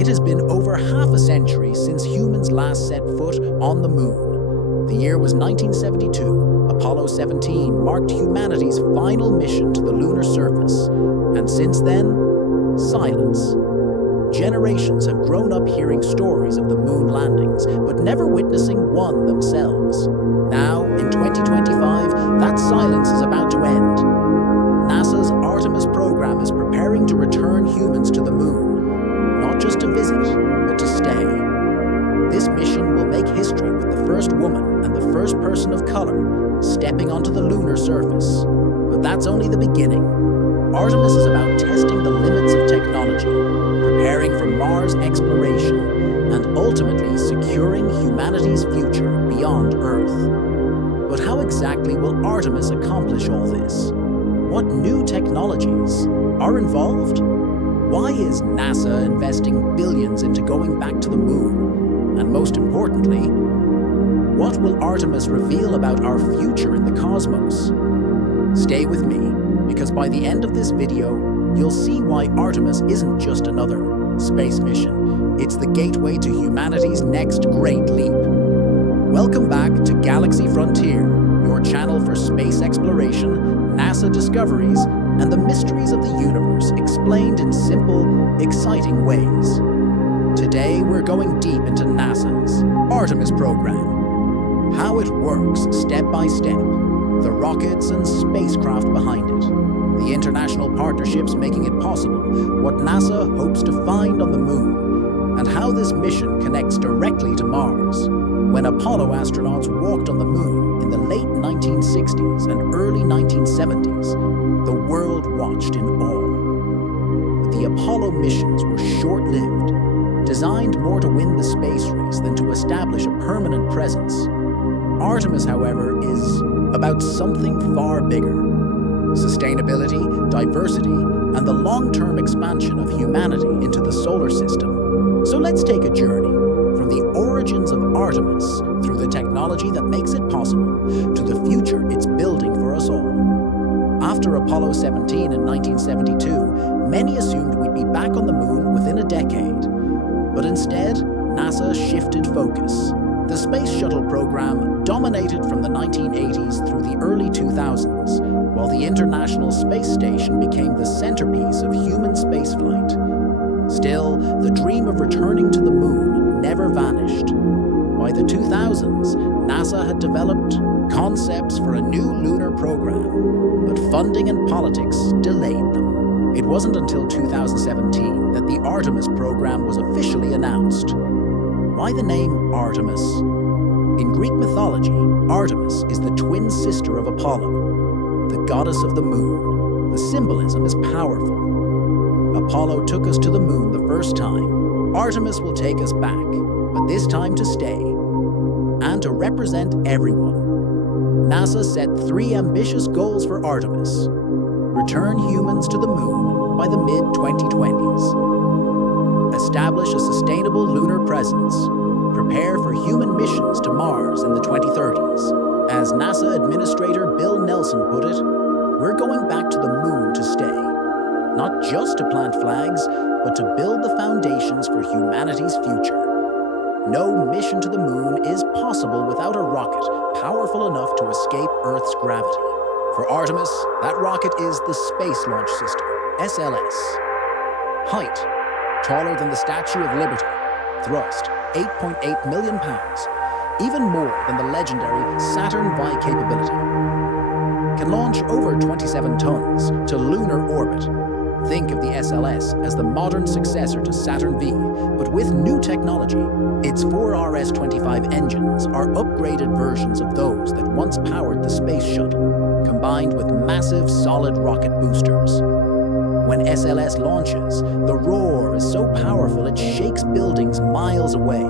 It has been over half a century since humans last set foot on the moon. The year was 1972. Apollo 17 marked humanity's final mission to the lunar surface. And since then, silence. Generations have grown up hearing stories of the moon landings, but never witnessing one themselves. Now, in 2025, that silence is about to end. NASA's Artemis program is preparing to return humans to the moon, not just to visit, but to stay. This mission will make history with the first woman and the first person of color stepping onto the lunar surface. But that's only the beginning. Artemis is about testing the limits of technology, preparing for Mars exploration, and ultimately securing humanity's future beyond Earth. But how exactly will Artemis accomplish all this? What new technologies are involved? Why is NASA investing billions into going back to the moon? And most importantly, what will Artemis reveal about our future in the cosmos? Stay with me, because by the end of this video, you'll see why Artemis isn't just another space mission. It's the gateway to humanity's next great leap. Welcome back to Galaxy Frontier, your channel for space exploration, NASA discoveries, and the mysteries of the universe explained in simple, exciting ways. Today, we're going deep into NASA's Artemis Program. How it works step by step, the rockets and spacecraft behind it, the international partnerships making it possible, what NASA hopes to find on the moon, and how this mission connects directly to Mars. When Apollo astronauts walked on the moon in the late 1960s and early 1970s, the world watched in awe. But the Apollo missions were short-lived, designed more to win the space race than to establish a permanent presence. Artemis, however, is about something far bigger. Sustainability, diversity, and the long-term expansion of humanity into the solar system. So let's take a journey from the origins of Artemis through the technology that makes it possible to the future it's building for us all. After Apollo 17 in 1972, many assumed we'd be back on the moon within a decade. But instead, NASA shifted focus. The Space Shuttle program dominated from the 1980s through the early 2000s, while the International Space Station became the centerpiece of human spaceflight. Still, the dream of returning to the moon never vanished. By the 2000s, NASA had developed concepts for a new lunar program, but funding and politics delayed them. It wasn't until 2017 that the Artemis program was officially announced. Why the name Artemis? In Greek mythology, Artemis is the twin sister of Apollo, the goddess of the moon. The symbolism is powerful. Apollo took us to the moon the first time. Artemis will take us back, but this time to stay, and to represent everyone. NASA set 3 ambitious goals for Artemis. Return humans to the moon by the mid-2020s. Establish a sustainable lunar presence. Prepare for human missions to Mars in the 2030s. As NASA Administrator Bill Nelson put it, we're going back to the moon to stay. Not just to plant flags, but to build the foundations for humanity's future. No mission to the moon is possible without a rocket powerful enough to escape Earth's gravity. For Artemis, that rocket is the Space Launch System, SLS. Height, taller than the Statue of Liberty. Thrust, 8.8 million pounds, even more than the legendary Saturn V capability. Can launch over 27 tons to lunar orbit. Think of the SLS as the modern successor to Saturn V, but with new technology. Its 4 RS-25 engines are upgraded versions of those that once powered the Space Shuttle, combined with massive solid rocket boosters. When SLS launches, the roar is so powerful it shakes buildings miles away.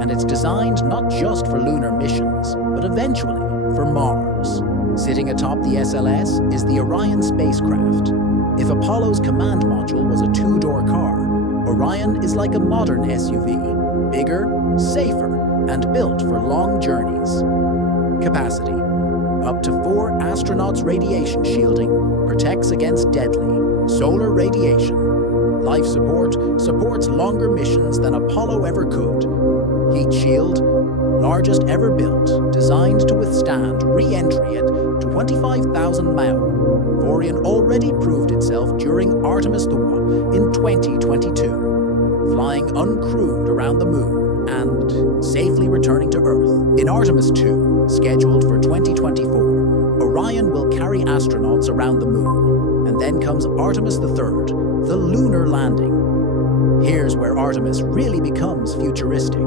And it's designed not just for lunar missions, but eventually for Mars. Sitting atop the SLS is the Orion spacecraft. If Apollo's command module was a 2-door car, Orion is like a modern SUV, bigger, safer, and built for long journeys. Capacity: up to 4 astronauts' radiation shielding protects against deadly solar radiation. Life support supports longer missions than Apollo ever could. Heat shield, largest ever built, designed to withstand re-entry at 25,000 MAU. Orion already proved itself during Artemis I in 2022, flying uncrewed around the moon and safely returning to Earth. In Artemis II, scheduled for 2024, Orion will carry astronauts around the moon, and then comes Artemis III, the lunar landing. Here's where Artemis really becomes futuristic.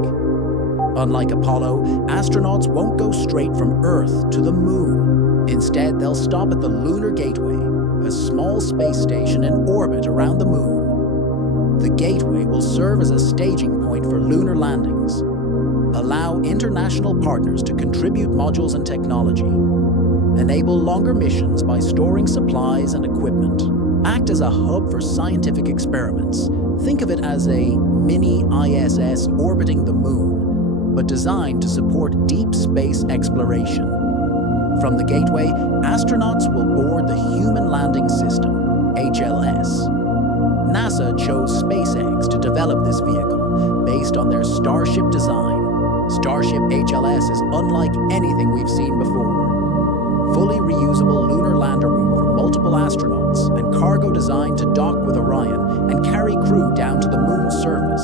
Unlike Apollo, astronauts won't go straight from Earth to the moon. Instead, they'll stop at the Lunar Gateway, a small space station in orbit around the moon. The gateway will serve as a staging point for lunar landings, allow international partners to contribute modules and technology, enable longer missions by storing supplies and equipment, act as a hub for scientific experiments. Think of it as a mini ISS orbiting the moon, but designed to support deep space exploration. From the gateway, astronauts will board the Human Landing System, HLS. NASA chose SpaceX to develop this vehicle based on their Starship design. Starship HLS is unlike anything we've seen before. Fully reusable lunar lander room for multiple astronauts and cargo designed to dock with Orion and carry crew down to the moon's surface.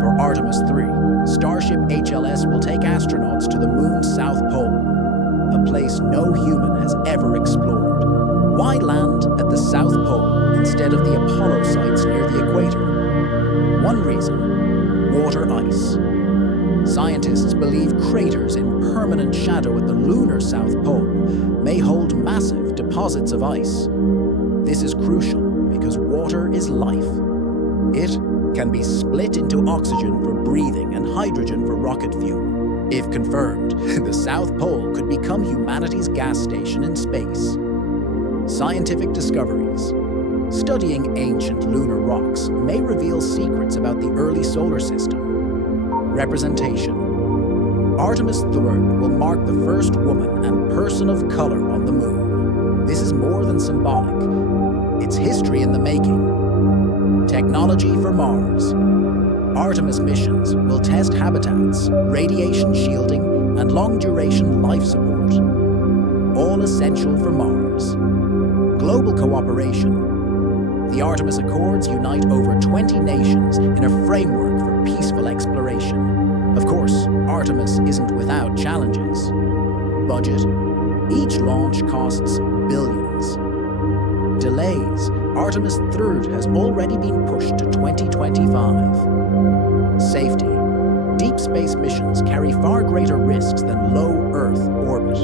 For Artemis III, Starship HLS will take astronauts to the moon's south pole, a place no human has ever explored. Why land at the South Pole instead of the Apollo sites near the equator? One reason: water ice. Scientists believe craters in permanent shadow at the lunar South Pole may hold massive deposits of ice. This is crucial because water is life. It can be split into oxygen for breathing and hydrogen for rocket fuel. If confirmed, the South Pole could become humanity's gas station in space. Scientific discoveries. Studying ancient lunar rocks may reveal secrets about the early solar system. Representation. Artemis III will mark the first woman and person of color on the moon. This is more than symbolic. It's history in the making. Technology for Mars. Artemis missions will test habitats, radiation shielding, and long-duration life support. All essential for Mars. Global cooperation. The Artemis Accords unite over 20 nations in a framework for peaceful exploration. Of course, Artemis isn't without challenges. Budget. Each launch costs billions. Delays. Artemis III has already been pushed to 2025. Safety. Deep space missions carry far greater risks than low Earth orbit.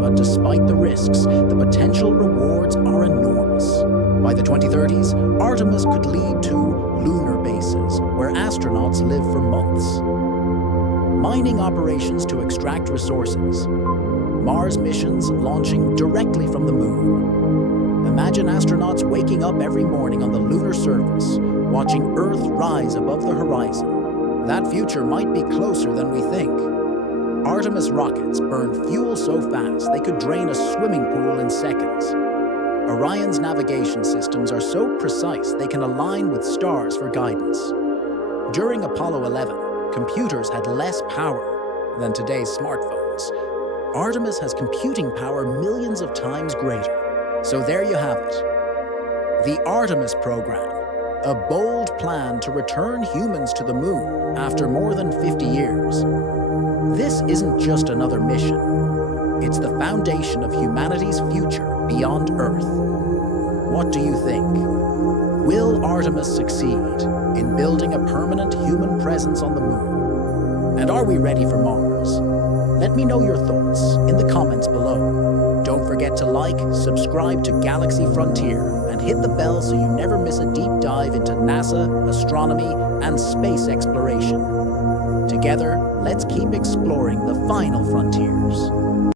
But despite the risks, the potential rewards are enormous. By the 2030s, Artemis could lead to lunar bases, where astronauts live for months. Mining operations to extract resources. Mars missions launching directly from the moon. Imagine astronauts waking up every morning on the lunar surface, watching Earth rise above the horizon. That future might be closer than we think. Artemis rockets burn fuel so fast they could drain a swimming pool in seconds. Orion's navigation systems are so precise they can align with stars for guidance. During Apollo 11, computers had less power than today's smartphones. Artemis has computing power millions of times greater. So there you have it. The Artemis Program, a bold plan to return humans to the moon after more than 50 years. This isn't just another mission. It's the foundation of humanity's future beyond Earth. What do you think? Will Artemis succeed in building a permanent human presence on the moon? And are we ready for Mars? Let me know your thoughts in the comments below. Don't forget to like, subscribe to Galaxy Frontier, and hit the bell so you never miss a deep dive into NASA, astronomy, and space exploration. Together, let's keep exploring the final frontiers.